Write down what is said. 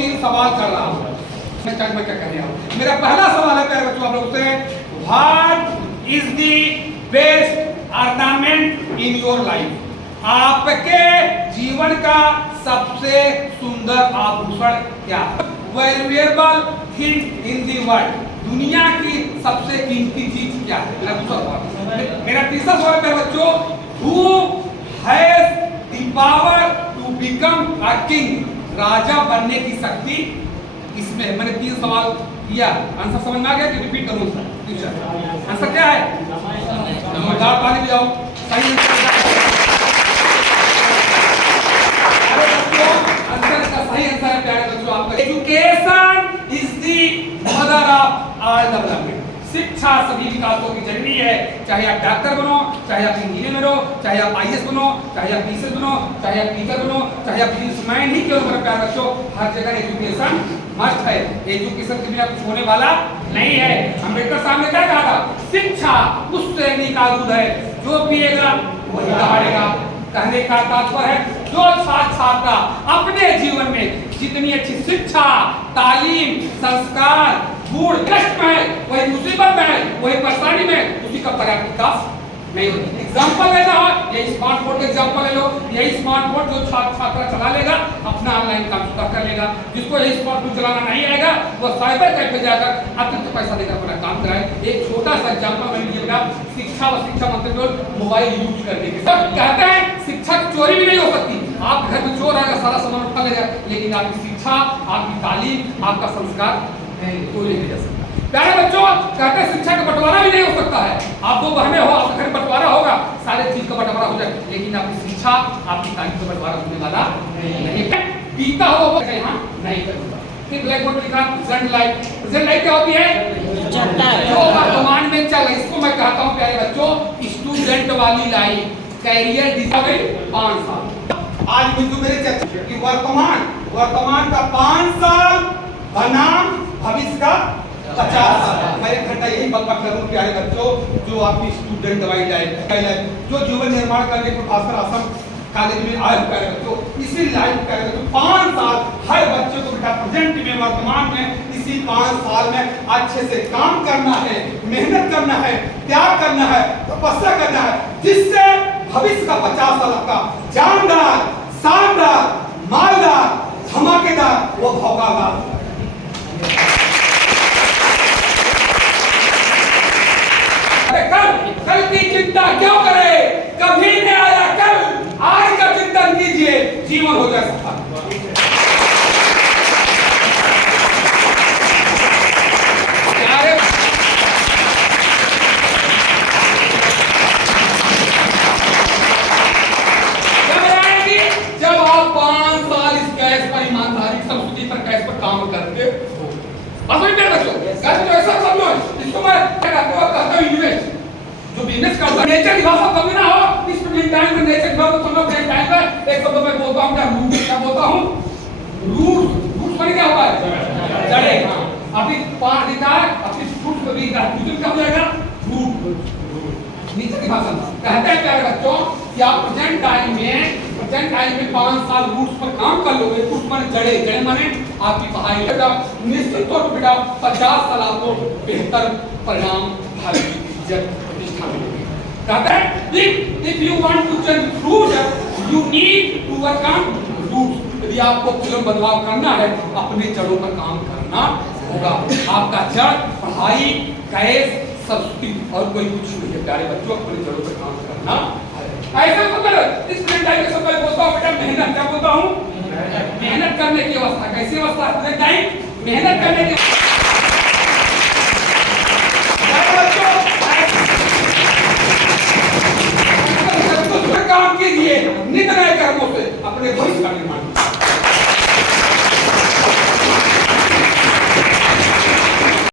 तीन सवाल कर रहा हूँ। मैं क्या कर रहा हूँ। मेरा पहला सवाल है प्यारे बच्चों आप लोग से, what is the best ornament in your life? आपके जीवन का सबसे सुंदर आभूषण क्या है? Valuable thing in the world, दुनिया की सबसे कीमती चीज क्या है? मेरा दूसरा सवाल। मेरा तीसरा सवाल है बच्चों, who has the power to become a king? राजा बनने की शक्ति इसमें है। मैंने तीन सवाल किया, आंसर समझ में आ गया कि रिपीट करूं? आंसर क्या है? जोरदार ताली बजाओ। सही आंसर का सही आंसर है प्यारे बच्चों आपका, education is the mother of all development. शिक्षा सभी विकासों की जननी है। चाहे आप डॉक्टर बनो, चाहे आप इंजीनियर बनो, चाहे आप आईएएस बनो, चाहे आप टीचर बनो, चाहे आप टीचर बनो, चाहे आप बिजनेसमैन ही क्यों बनो, प्यारे बच्चों हर जगह एजुकेशन मस्ट है। एजुकेशन के बिना कुछ होने वाला नहीं है। अम्बेडकर साहब ने क्या कहा था? शिक्षा उस श्रेणी का दूध है जो पिएगा वही दहाड़ेगा। कहने का तात्पर्य है जो छात्र अपने जीवन में जितनी अच्छी शिक्षा, तालीम, संस्कार, गुण कष्ट में है, वही मुसीबत में है, वही परेशानी में, उसी का पर्याप्त विकास नहीं होता। एग्जाम्पल लेना हो, ये स्मार्ट बोर्ड का एग्जाम्पल ले लो। यही स्मार्ट बोर्ड जो छात्र चला लेगा अपना ऑनलाइन काम कर लेगा। जिसको यही स्मार्ट बोर्ड चलाना नहीं आएगा वो साइबर कैफे जाकर अतिरिक्त पैसा देकर अपना काम कराए। एक छोटा सा एग्जाम्पल मैंने दिया, शिक्षा व शिक्षा मंत्री को मोबाइल यूज करने के सब कहते हैं शिक्षा की चोरी भी नहीं हो सकती। आप घर में चोर आएगा सारा सामान उठा लेगा, लेकिन आपकी शिक्षा, आपकी तालीम, आपका संस्कार कोई नहीं ले सकता। प्यारे बच्चों कहते हैं शिक्षा का बंटवारा भी नहीं हो सकता है। आप दो बहनें हो, आपके घर बंटवारा होगा, सारे चीज का बंटवारा हो जाए, लेकिन आपकी शिक्षा, आपकी तालीम का बंटवारा होने वाला नहीं है। पीता हो वो यहाँ नहीं करूँगा। फिर ब्लैक बोर्ड लिखा प्रेजेंट लाइफ। प्रेजेंट लाइफ क्या होती है? जो वर्तमान में चल रहा है, इसको मैं कहता हूँ प्यारे बच्चों स्टूडेंट वाली लाइफ। कैरियर डिजाइन 5 साल। आज बिंदु मेरे चर्चा कि वर्तमान का 5 साल बनाम भविष्य का 50 साल। मैं एक घंटा यही बात करूं प्यारे बच्चों, जो आपकी स्टूडेंट वाली लाइफ, जो जीवन निर्माण करने को भास्कर आश्रम कॉलेज में आए प्यारे बच्चों, इसी लाइफ प्यारे बच्चों 5 साल हर बच्चे को बेटा प्रेजेंट में, वर्तमान में, इसी 5 साल में अच्छे से काम करना है, मेहनत करना है, त्याग करना है, तपस्या करना है, जिससे भविष्य का 50 साल का जानदार, शानदार, मालदार, धमाकेदार वो भौकालदार। कल की चिंता क्यों करे? कभी नहीं आया कल, आज का चिंतन कीजिए, जीवन हो जाए सफल। जब आप 5 साल इस कैश पर ईमानदारी संस्कृति पर कैश पर काम करते हो। ऐसा सब लोग इसको मैं कहता हूँ इन्वेस्ट, जो बिजनेस करता है नेचर की भाषा कभी ना हो। इस टाइम में नेचर की भाषा तुम लोग टाइम पे एक शब्द मैं बोलता हूँ, क्या बोलता हूँ? रूट बन क्या होता है? जड़े। अपनी पार दिखा है, अपनी फ्रूट को भी क्या हो जाएगा? रूट। नेचर की भाषा कहते हैं प्यारे बच्चों कि आप प्रेजेंट टाइम में 5 साल रूट्स पर काम कर लोगे। रूट माने जड़े माने आपकी पढ़ाई बेटा निश्चित तौर पर बेटा 50 साल आपको बेहतर परिणाम, इज्जत, प्रतिष्ठा मिलेगी। कहते हैं if you want to change fruit you need to work on roots। यदि आपको कुछ बदलाव करना है अपने जड़ों पर काम करना होगा। आपका जड़ पढ़ाई, कैश, संस्कृति और कोई कुछ नहीं है प्यारे बच्चों, अपने जड़ों पर काम करना है। ऐसा मतलब इस टाइम के समय बोलता हूँ बेटा मेहनत, क्या बोलता हूँ? मेहनत करने की अवस्था। कैसी अवस्था है टाइम? मेहनत करने की। काम कीजिए नित नए कर्मों से अपने भविष्य का निर्माण।